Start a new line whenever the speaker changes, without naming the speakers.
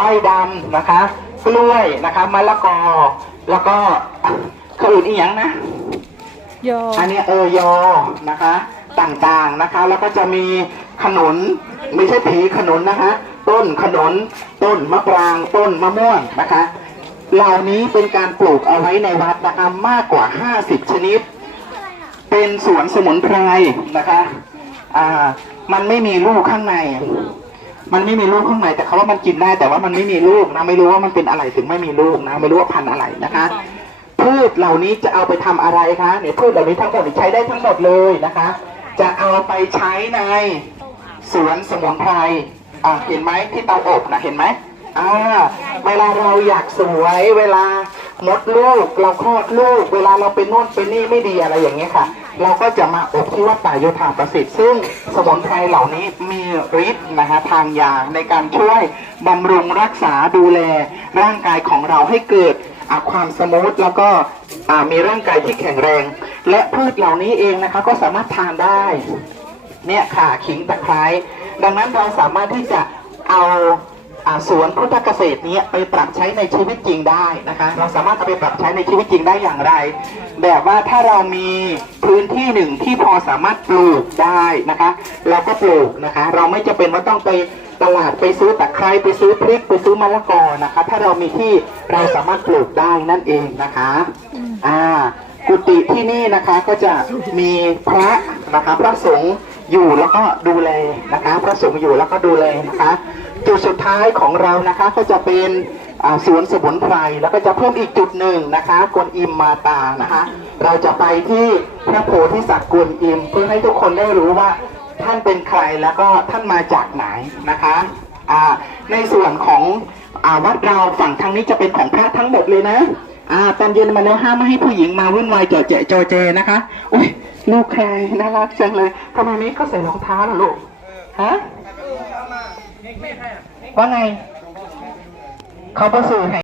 อ้อยดำนะคะ กล้วยนะคะมะละกอ แล้วก็เขาอื่นอีกอย่างนะ
ยอ
อันนี้เออยอนะคะ ต่างๆนะคะ แล้วก็จะมีขนุนไม่ใช่ผีขนุนนะคะ ต้นขนุนต้นมะปรางต้นมะม่วงนะคะ เหล่านี้เป็นการปลูกเอาไว้ในวัดนะคะมากกว่า 50 ชนิด เป็นสวนสมุนไพรนะคะ อ่า มันไม่มีลูกข้างใน มันไม่มีลูกข้างในแต่เขาว่ามันกินได้ แต่ว่ามันไม่มีลูกนะ ไม่รู้ว่ามันเป็นอะไรถึงไม่มีลูกนะ ไม่รู้ว่าพันธุ์อะไรนะคะ พืชเหล่านี้จะเอาไปทำอะไรคะเนี่ยพืชเหล่านี้ทั้งหมดใช้ได้ทั้งหมดเลยนะคะ จะเอาไปใช้ในสวนสมุนไพรอะเห็นไหมที่เตาอบนะเห็นไหมอ่าเวลาเราอยากสวยเวลา มดลูกเราคลอดลูก เวลาเราเป็นนู่นเป็นนี่ไม่ดีอะไรอย่างเงี้ยค่ะ เราก็จะมาอบที่วัดป่าโยธาประสิทธิ์ ซึ่งสมุนไพรเหล่านี้มีฤทธิ์นะคะทางยาในการช่วยบำรุงรักษาดูแล ร่างกายของเราให้เกิดความสมูทแล้วก็มีร่างกายที่แข็งแรง และพืชเหล่านี้เองนะคะก็สามารถทานได้เนี่ยค่ะขิงตะไคร้ดังนั้นเราสามารถที่จะเอา สวนพุทธเกษตรเนี้ไปปรับใช้ในชีวิตจริงได้นะคะ เราสามารถเอาไปปรับใช้ในชีวิตจริงได้อย่างไร แบบว่าถ้าเรามีพื้นที่หนึ่งที่พอสามารถปลูกได้นะคะ เราก็ปลูกนะคะ เราไม่จำเป็นว่าต้องไปตลาดไปซื้อตะไคร้ไปซื้อพริกไปซื้อมะละกอนะคะ ถ้าเรามีที่เราสามารถปลูกได้นั่นเองนะคะอ่ากุฏิที่นี่นะคะก็จะมีพระนะคะพระสงฆ์อยู่แล้วก็ดูแลนะคะ พระสงฆ์อยู่แล้วก็ดูแลนะคะ จุดสุดท้ายของเรานะคะก็จะเป็นสวนสมุนไพรแล้วก็จะเพิ่มอีกจุดหนึ่งนะคะกวนอิมมาตานะคะ เราจะไปที่พระโพธิสัตว์กวนอิม เพื่อให้ทุกคนได้รู้ว่าท่านเป็นใครแล้วก็ท่านมาจากไหนนะคะในส่วนของอวัดเราฝั่งทางนี้จะเป็นของพระทั้งหมดเลยนะอ่าตอนเย็นมาแล้วห้ามไม่ให้ผู้หญิงมาวุ่นวายเจาะเจจอเจนะคะอุ้ยลูกใครน่ารักจังเลยทำไมนี้ก็ใส่รองเท้าล่ะลูกฮะ ว่าไง เขาประสูให้